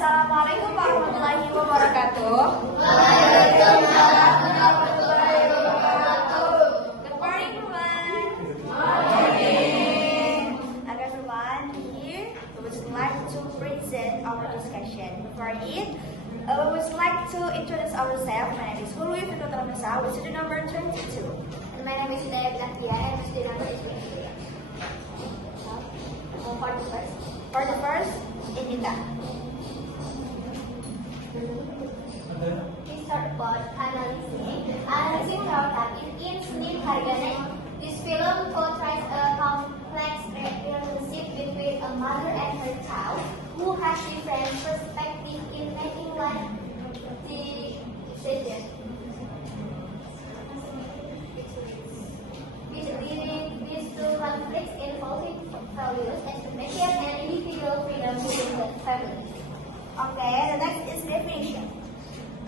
Assalamualaikum warahmatullahi wabarakatuh. Waalaikumsalam warahmatullahi wabarakatuh. Good morning, everyone. Okay, everyone, here we would like to present our discussion. Before it, we would like to introduce ourselves. My name is Hulwi Fikrutul Nisa, with student number 22. And my name is Deb Latvia, and student number is 23. For the first, Inita. We start about analyzing Tarotat in Sunil Hargane. This film portrays a complex relationship between a mother and her child who has different perspectives in making life decisions. Leading these two conflicts involving values, expectations, and individual freedom within the family. Okay, the next is definition.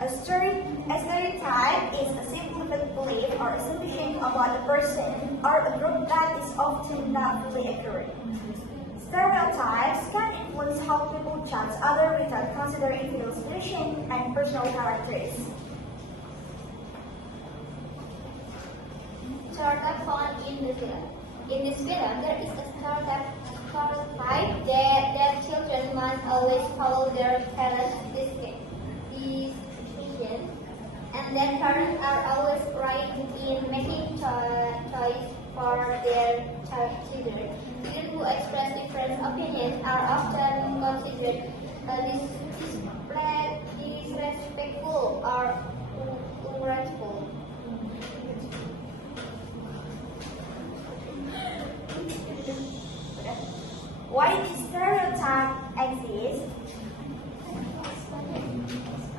A stereotype is a simplified belief or assumption about a person or a group that is often not fully accurate. Stereotypes can influence how people judge others without considering individual situation and personal characters. Stereotype found in the film. In this film, there is a stereotype that children must always follow their parents' decisions, and that parents are always right in making choice for their children. Children who express different opinions are often considered disrespectful or ungrateful. Why this stereotype exists?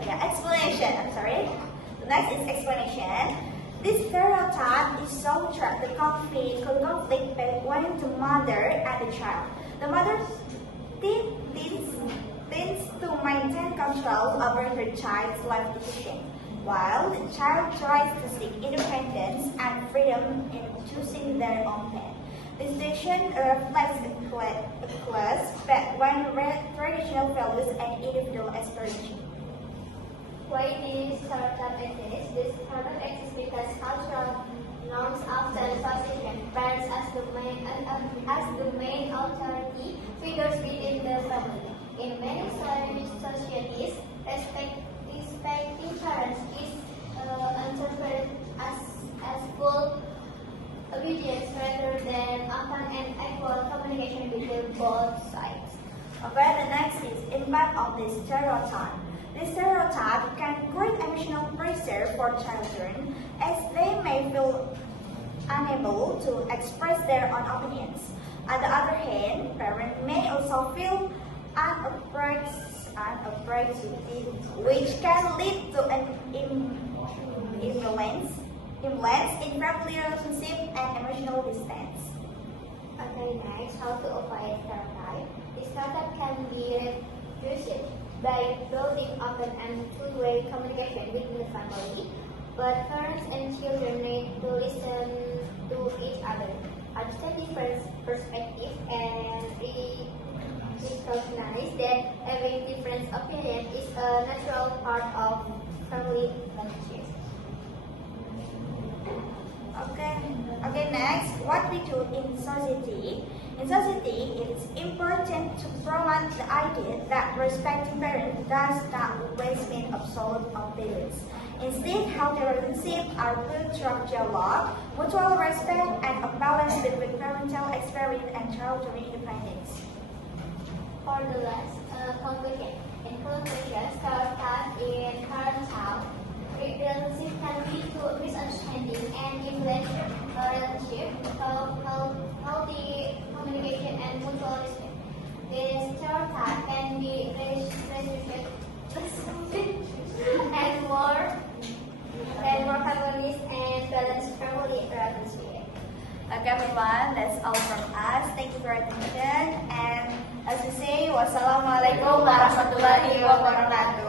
Explanation. The next is explanation. This stereotype is so true the conflict between the mother and the child. The mother tends to maintain control over her child's life decision, while the child tries to seek independence and freedom in choosing their own path. This decision reflects a clash between traditional values and individual aspirations. Why this stereotype exists? This stereotype exists because cultural norms often position parents as the main authority figures within the family. In many societies, respecting parents is interpreted as full obedience rather than open and equal communication between both sides. Okay, the next is impact of this stereotype. This stereotype can create emotional pressure for children as they may feel unable to express their own opinions. On the other hand, parents may also feel unappreciated, which can lead to an imbalance in family relationship and emotional distance. Okay, next, how to avoid stereotype. This stereotype can be reduced by building open and two-way communication within the family, but parents and children need to listen to each other, understand different perspectives, and recognize that having different opinions is a natural part of family relationships. Okay, next, what we do in society. In society, it is important to promote the idea that respecting parents does not always mean absolute obedience. Instead, healthy relationships are built through dialogue, mutual respect, and a balance between parental experience and childhood independence. For the last conclusion, stereotypes in parent-child relationship can lead to misunderstanding and influence relationship, healthy communication, and mutual respect. This stereotype can be restricted and more harmonious and balanced family relationship. Okay, everyone, that's all from us. Thank you for your attention. And as we say, wassalamualaikum warahmatullahi wabarakatuh.